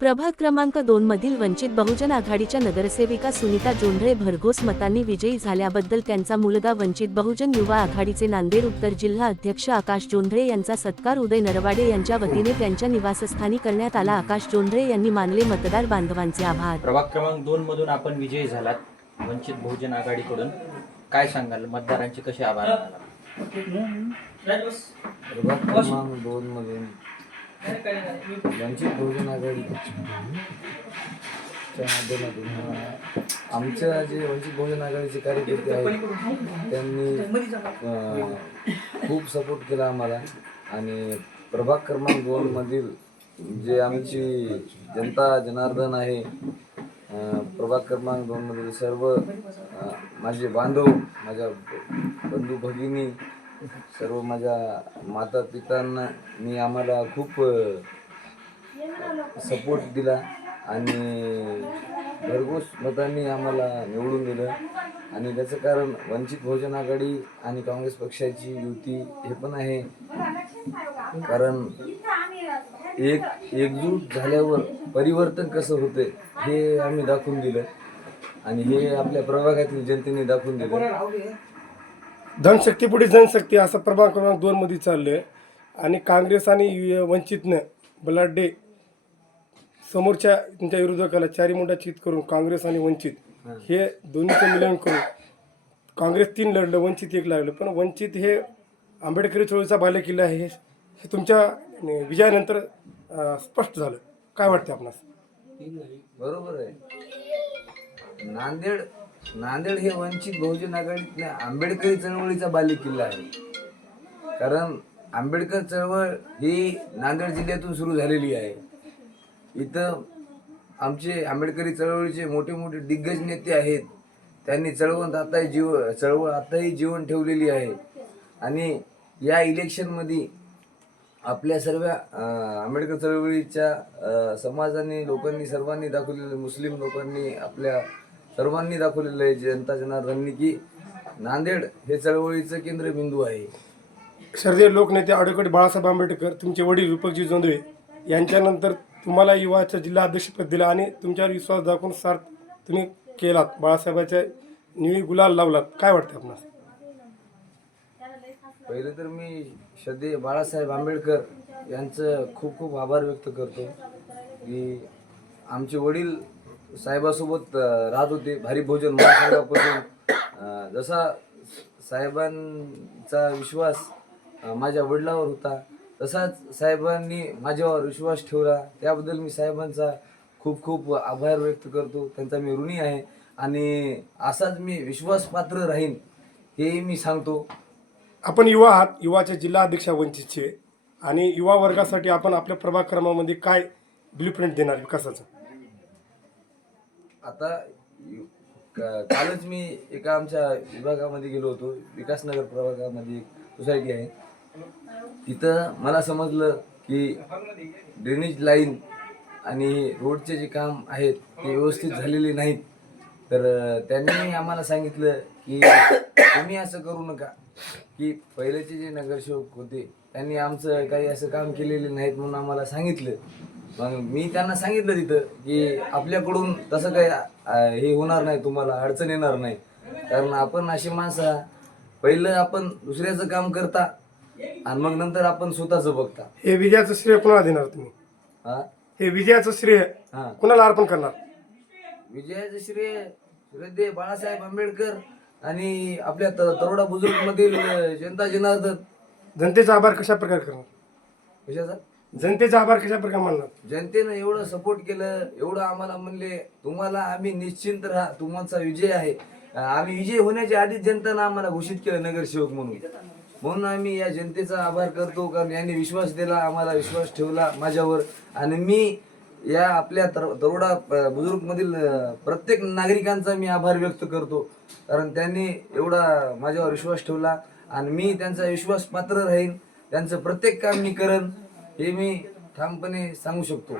प्रभाग क्रमांक 2 मधील वंचित बहुजन आघाडीच्या नगरसेविका सुनीता जोंधळे भरघोस मतांनी विजयी झाल्याबद्दल त्यांचा मुलगा वंचित बहुजन युवा आघाडीचे नांदेड उत्तर जिल्हा अध्यक्ष आकाश जोंधळे यांचा सत्कार उदय नरवाडे यांच्या वतीने त्यांच्या निवासस्थानी करण्यात आला। आकाश जोंधळे यांनी मानले मतदार बांधवांचे आभार। प्रभाग क्रमांक 2 मधून आपण विजयी झालात वंचित बहुजन आघाडीकडून, काय सांगाल? मतदारांचे कसे आभार मानाल? प्रभाग क्रमांक 2 मधून वंचित बहुजन आघाडीच्या माध्यमातून आमच्या जे वंचित बहुजन आघाडीचे कार्यकर्ते आहेत त्यांनी खूप सपोर्ट केला आम्हाला। आणि प्रभाग क्रमांक 2 मधील जे आमची जनता जनार्दन आहे, प्रभाग क्रमांक 2 मधील सर्व माझे बांधव, माझ्या बंधू भगिनी, सर्व माझ्या माता पितांना मी आम्हाला खूप सपोर्ट दिला आणि भरघोस मतांनी आम्हाला निवडून दिलं। आणि त्याचं कारण वंचित बहुजन आघाडी आणि काँग्रेस पक्षाची युती हे पण आहे, कारण एकजूट झाल्यावर परिवर्तन कसं होते हे आम्ही दाखवून दिलं आणि हे आपल्या प्रभागातील जनतेने दाखवून दिलं। जनशक्ती पुढे जनशक्ती असं प्रभाग क्रमांक 2 मध्ये चाललंय आणि काँग्रेस आणि वंचितनं बलाढ्य समोरच्या त्यांच्या विरोधकाला चारी मुंडा चित करून काँग्रेस आणि वंचित हे दोन्हीचं मिलन करून काँग्रेस 3 लढलं, वंचित 1 लागलं। पण वंचित हे आंबेडकरी चळवळीचा बालेकिल्ला आहे हे तुमच्या विजयानंतर स्पष्ट झालं। काय वाटतं आपणास? बरोबर आहे। नांदेड हे वंचित बहुजन आघाडीतल्या आंबेडकरी चळवळीचा बालेकिल्ला आहे, कारण आंबेडकर चळवळ ही नांदेड जिल्ह्यातून सुरू झालेली आहे। इथं आमचे आंबेडकरी चळवळीचे मोठे मोठे दिग्गज नेते आहेत, त्यांनी चळवळ आताही जीवन ठेवलेली आहे। आणि या इलेक्शनमध्ये आपल्या सर्व आंबेडकर चळवळीच्या समाजाने लोकांनी सर्वांनी दाखवलेलं, मुस्लिम लोकांनी आपल्या सर्वांनी दाखवलेलं आहे, जनता जनार्दननी, की नांदेड हे चळवळीचं केंद्रबिंदू आहे। श्रद्धेय लोकनेते ॲडव्होकेट बाळासाहेब आंबेडकर, तुमचे वडील रूपकजी जोंधळे यांच्यानंतर तुम्हाला युवाचं जिल्हा अध्यक्षपद दिलं आणि तुमच्यावर विश्वास दाखवून सार्थ तुम्ही केलात, बाळासाहेबाच्या निळी गुलाल लावलात। काय वाटतं आपणास? पहिले तर मी श्रद्धेय बाळासाहेब आंबेडकर यांचं खूप खूप आभार व्यक्त करतो की आमचे वडील साहेबासोबत राहत होते भारी बहुजन महासंघापासून। जसा साहेबांचा विश्वास माझ्या वडिलांवर होता तसाच साहेबांनी माझ्यावर विश्वास ठेवला, त्याबद्दल मी साहेबांचा खूप खूप आभार व्यक्त करतो, त्यांचा मी ऋणी आहे। आणि असाच मी विश्वासपात्र राहीन हे मी सांगतो। आपण युवा आहात, युवाचे जिल्हा अध्यक्ष वंचितचे, आणि युवा वर्गासाठी आपण आपल्या प्रभाग क्रमामध्ये काय ब्लूप्रिंट देणार विकासाचं? आता कालच मी एका आमच्या विभागामध्ये गेलो होतो, विकासनगर प्रभागामध्ये एक सोसायटी आहे, तिथं मला समजलं की ड्रेनेज लाईन आणि रोडचे जे काम आहेत ते व्यवस्थित झालेले नाहीत। तर त्यांनी आम्हाला सांगितलं की तुम्ही असं करू नका, की पहिलेचे जे नगरसेवक होते त्यांनी आमचं काही असं काम केलेलं नाहीत म्हणून आम्हाला सांगितलं। मग मी त्यांना सांगितलं तिथं की आपल्याकडून तसं काही हे होणार नाही, तुम्हाला अडचण येणार नाही, कारण आपण अशी माणसं पहिलं आपण दुसऱ्याचं काम करता आणि मग नंतर आपण स्वतःचं बघता। हे विजयाचं श्रेय कोणाला देणार तुम्ही? हे विजयाचं श्रेय कोणाला अर्पण करणार? विजयाचं श्रेय श्रद्धेय बाळासाहेब आंबेडकर आणि आपल्या तरोडा बुजुर्ग मधील जनता जनार्दन। जनतेचा आभार कशा प्रकारे करणार? कशाचा? जनतेचा आभार कशा प्रकारे मानणार? जनतेनं एवढं सपोर्ट केलं, एवढं आम्हाला म्हणले तुम्हाला आम्ही निश्चिंत राहा, तुमचा विजय आहे। आम्ही विजय होण्याच्या आधीच जनतेनं आम्हाला घोषित केलं नगरसेवक म्हणून आम्ही या जनतेचा आभार करतो, कारण यांनी विश्वास दिला, आम्हाला विश्वास ठेवला माझ्यावर। आणि मी या आपल्या तरोडा बुजुर्ग मधील प्रत्येक नागरिकांचा मी आभार व्यक्त करतो, कारण त्यांनी एवढा माझ्यावर विश्वास ठेवला आणि मी त्यांचा विश्वास पात्र राहीन, त्यांचं प्रत्येक काम मी करेन हे मी ठामपणे सांगू शकतो।